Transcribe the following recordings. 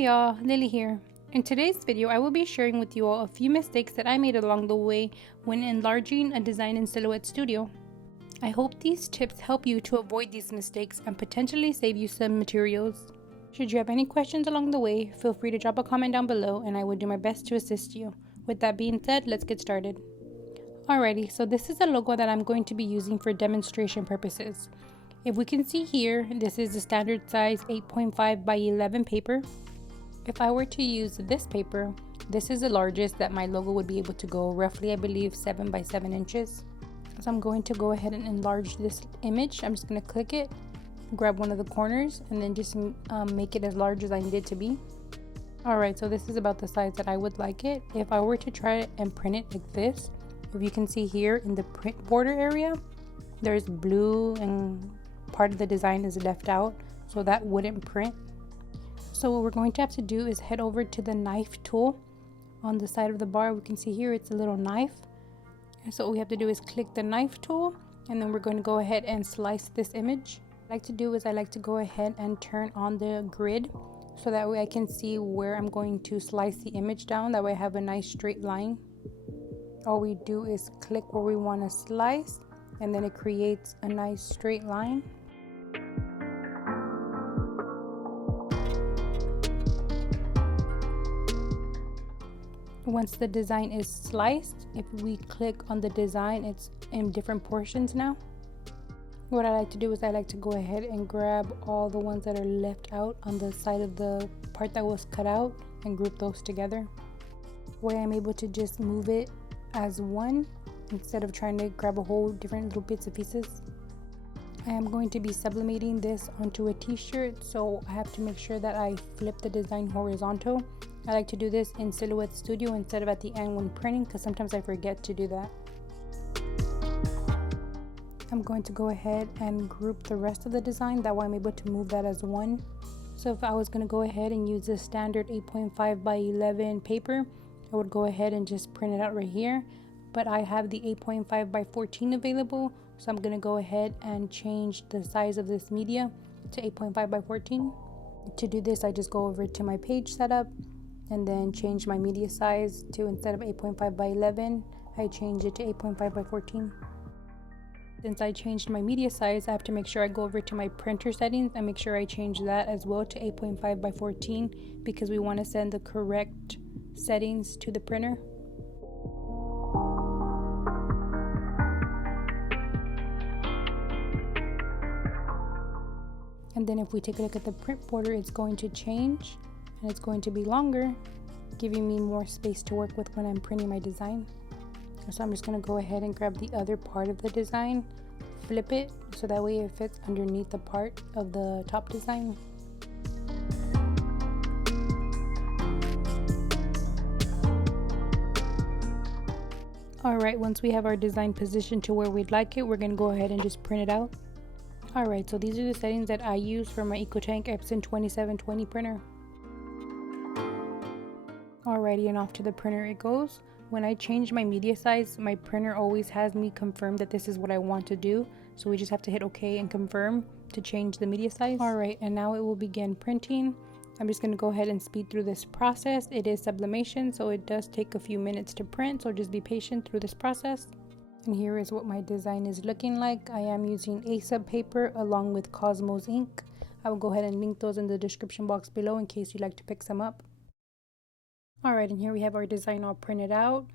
Hi y'all, Lily here. In today's video, I will be sharing with you all a few mistakes that I made along the way when enlarging a design in Silhouette Studio. I hope these tips help you to avoid these mistakes and potentially save you some materials. Should you have any questions along the way, feel free to drop a comment down below and I will do my best to assist you. With that being said, let's get started. Alrighty, so this is the logo that I'm going to be using for demonstration purposes. If we can see here, this is the standard size 8.5 by 11 paper. If I were to use this paper, this is the largest that my logo would be able to go, roughly I believe 7 by 7 inches. So I'm going to go ahead and enlarge this image. I'm just going to click it, grab one of the corners, and then just make it as large as I need it to be. Alright, so this is about the size that I would like it. If I were to try it and print it like this, if you can see here in the print border area, there's blue and part of the design is left out, so that wouldn't print. So what we're going to have to do is head over to the knife tool on the side of the bar. We can see here it's a little knife, and so what we have to do is click the knife tool, and then we're going to go ahead and slice this image. What I like to do is I like to go ahead and turn on the grid so that way I can see where I'm going to slice the image down. That way I have a nice straight line. All we do is click where we want to slice, and then it creates a nice straight line. Once the design is sliced, if we click on the design, it's in different portions now. What I like to do is I like to go ahead and grab all the ones that are left out on the side of the part that was cut out and group those together. Where I'm able to just move it as one instead of trying to grab a whole different little bits and pieces. I am going to be sublimating this onto a t-shirt, so I have to make sure that I flip the design horizontal. I like to do this in Silhouette Studio instead of at the end when printing, because sometimes I forget to do that. I'm going to go ahead and group the rest of the design, that way I'm able to move that as one. So if I was going to go ahead and use the standard 8.5 by 11 paper, I would go ahead and just print it out right here, but I have the 8.5 by 14 available, so I'm going to go ahead and change the size of this media to 8.5 by 14. To do this, I just go over to my page setup and then change my media size to, instead of 8.5 by 11, I change it to 8.5 by 14. Since I changed my media size, I have to make sure I go over to my printer settings and make sure I change that as well to 8.5 by 14 because we want to send the correct settings to the printer. And then if we take a look at the print border, it's going to change and it's going to be longer, giving me more space to work with when I'm printing my design. So I'm just going to go ahead and grab the other part of the design, flip it so that way it fits underneath the part of the top design. Alright, once we have our design positioned to where we'd like it, we're going to go ahead and just print it out. Alright, so these are the settings that I use for my EcoTank Epson 2720 printer. Alrighty, and off to the printer it goes. When I change my media size, my printer always has me confirm that this is what I want to do. So we just have to hit OK and confirm to change the media size. Alright, and now it will begin printing. I'm just going to go ahead and speed through this process. It is sublimation, so it does take a few minutes to print, so just be patient through this process. And here is what my design is looking like. I am using A-Sub paper along with Cosmos ink. I will go ahead and link those in the description box below in case you'd like to pick some up. Alright, and here we have our design all printed out.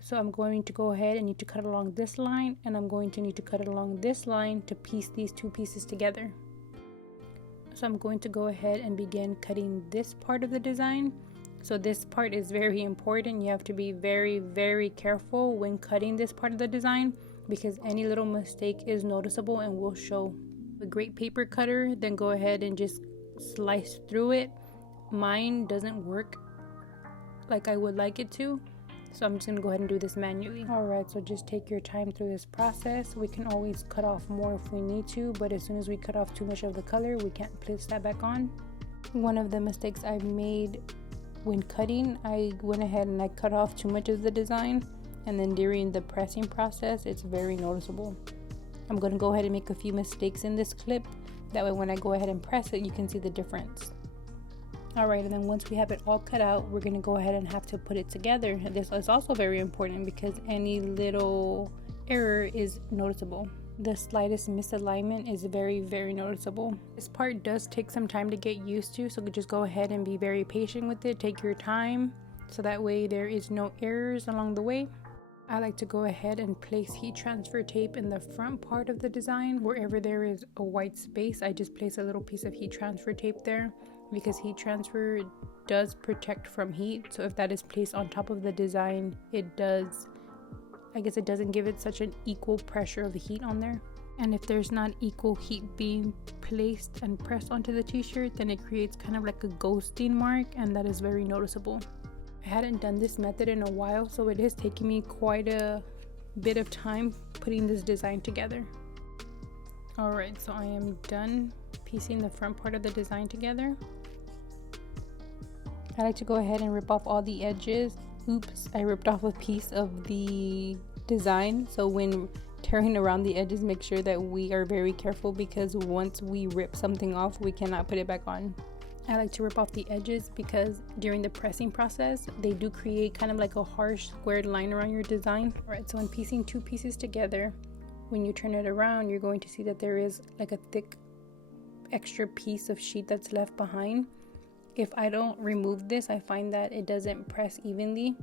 So I'm going to go ahead and need to cut along this line, and I'm going to need to cut it along this line to piece these two pieces together. So I'm going to go ahead and begin cutting this part of the design. So this part is very important. You have to be very, very careful when cutting this part of the design because any little mistake is noticeable and will show. A great paper cutter, then go ahead and just slice through it. Mine doesn't work like I would like it to, so I'm just gonna go ahead and do this manually. Alright, so just take your time through this process. We can always cut off more if we need to, but as soon as we cut off too much of the color, we can't place that back on. One of the mistakes I've made when cutting, I went ahead and I cut off too much of the design, and then during the pressing process, it's very noticeable. I'm gonna go ahead and make a few mistakes in this clip, that way when I go ahead and press it, you can see the difference. Alright, and then once we have it all cut out, we're going to go ahead and have to put it together. This is also very important because any little error is noticeable. The slightest misalignment is very, very noticeable. This part does take some time to get used to, so just go ahead and be very patient with it. Take your time, so that way there is no errors along the way. I like to go ahead and place heat transfer tape in the front part of the design. Wherever there is a white space, I just place a little piece of heat transfer tape there, because heat transfer does protect from heat. So if that is placed on top of the design, it doesn't give it such an equal pressure of heat on there. And if there's not equal heat being placed and pressed onto the t-shirt, then it creates kind of like a ghosting mark, and that is very noticeable. I hadn't done this method in a while, so it is taking me quite a bit of time putting this design together. Alright, so I am done piecing the front part of the design together. I like to go ahead and rip off all the edges. Oops, I ripped off a piece of the design, so when tearing around the edges, make sure that we are very careful, because once we rip something off, we cannot put it back on. I like to rip off the edges because during the pressing process, they do create kind of like a harsh squared line around your design. Alright, so when piecing two pieces together, when you turn it around, you're going to see that there is like a thick extra piece of sheet that's left behind. If I don't remove this, I find that it doesn't press evenly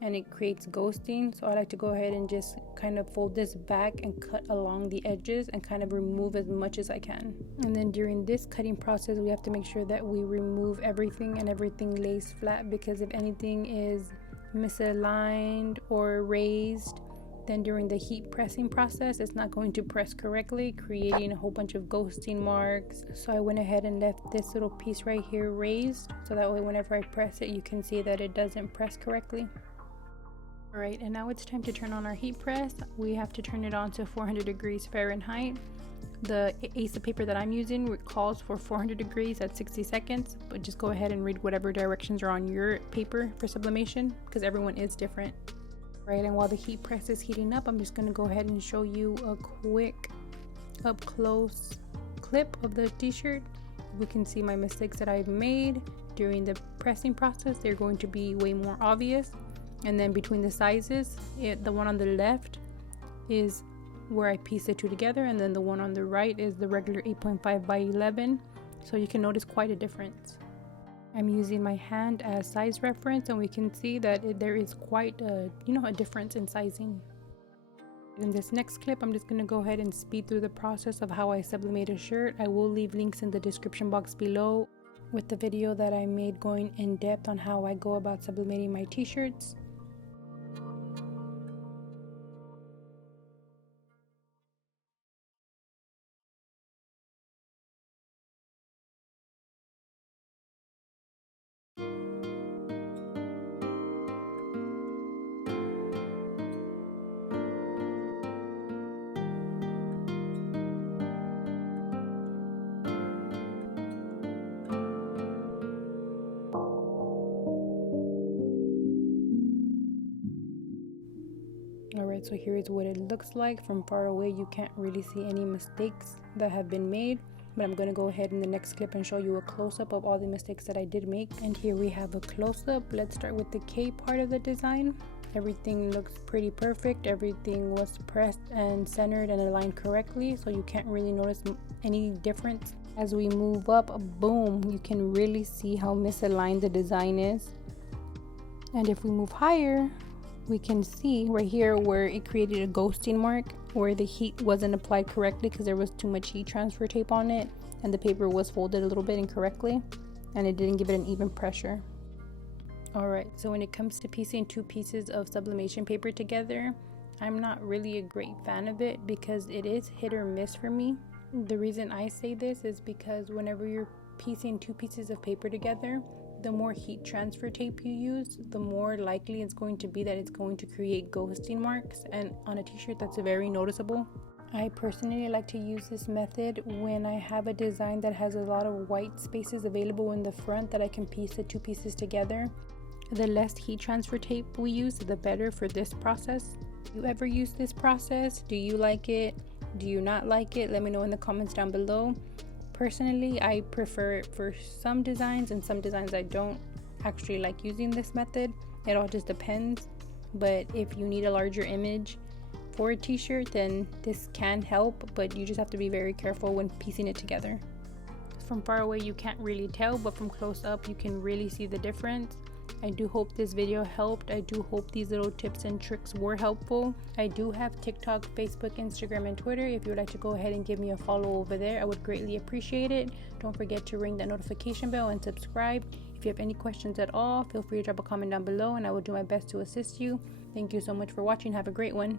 and it creates ghosting. So I like to go ahead and just kind of fold this back and cut along the edges and kind of remove as much as I can. And then during this cutting process, we have to make sure that we remove everything and everything lays flat, because if anything is misaligned or raised, then during the heat pressing process, it's not going to press correctly, creating a whole bunch of ghosting marks. So I went ahead and left this little piece right here raised, so that way whenever I press it, you can see that it doesn't press correctly. Alright, and now it's time to turn on our heat press. We have to turn it on to 400 degrees Fahrenheit. The ace of paper that I'm using calls for 400 degrees at 60 seconds, but just go ahead and read whatever directions are on your paper for sublimation, because everyone is different. Right, and while the heat press is heating up, I'm just going to go ahead and show you a quick up close clip of the t-shirt. We can see my mistakes that I've made during the pressing process. They're going to be way more obvious. And then between the sizes, the one on the left is where I piece the two together, and then the one on the right is the regular 8.5 by 11. So you can notice quite a difference. I'm using my hand as size reference, and we can see that there is quite a difference in sizing. In this next clip, I'm just going to go ahead and speed through the process of how I sublimate a shirt. I will leave links in the description box below with the video that I made going in depth on how I go about sublimating my t-shirts. Alright, so here is what it looks like. From far away, you can't really see any mistakes that have been made, but I'm going to go ahead in the next clip and show you a close-up of all the mistakes that I did make. And here we have a close-up. Let's start with the K part of the design. Everything looks pretty perfect. Everything was pressed and centered and aligned correctly, so you can't really notice any difference. As we move up, boom, you can really see how misaligned the design is. And if we move higher, we can see right here where it created a ghosting mark, where the heat wasn't applied correctly because there was too much heat transfer tape on it, and the paper was folded a little bit incorrectly, and it didn't give it an even pressure. Alright, so when it comes to piecing two pieces of sublimation paper together, I'm not really a great fan of it because it is hit or miss for me. The reason I say this is because whenever you're piecing two pieces of paper together, the more heat transfer tape you use, the more likely it's going to be that it's going to create ghosting marks, and on a t-shirt that's very noticeable. I personally like to use this method when I have a design that has a lot of white spaces available in the front that I can piece the two pieces together. The less heat transfer tape we use, the better for this process. Do you ever use this process? Do you like it? Do you not like it? Let me know in the comments down below. Personally, I prefer it for some designs, and some designs I don't actually like using this method. It all just depends. But if you need a larger image for a t-shirt, then this can help, but you just have to be very careful when piecing it together. From far away you can't really tell, but from close up you can really see the difference. I do hope this video helped. I do hope these little tips and tricks were helpful. I do have TikTok, Facebook, Instagram, and Twitter. If you would like to go ahead and give me a follow over there, I would greatly appreciate it. Don't forget to ring that notification bell and subscribe. If you have any questions at all, feel free to drop a comment down below and I will do my best to assist you. Thank you so much for watching. Have a great one.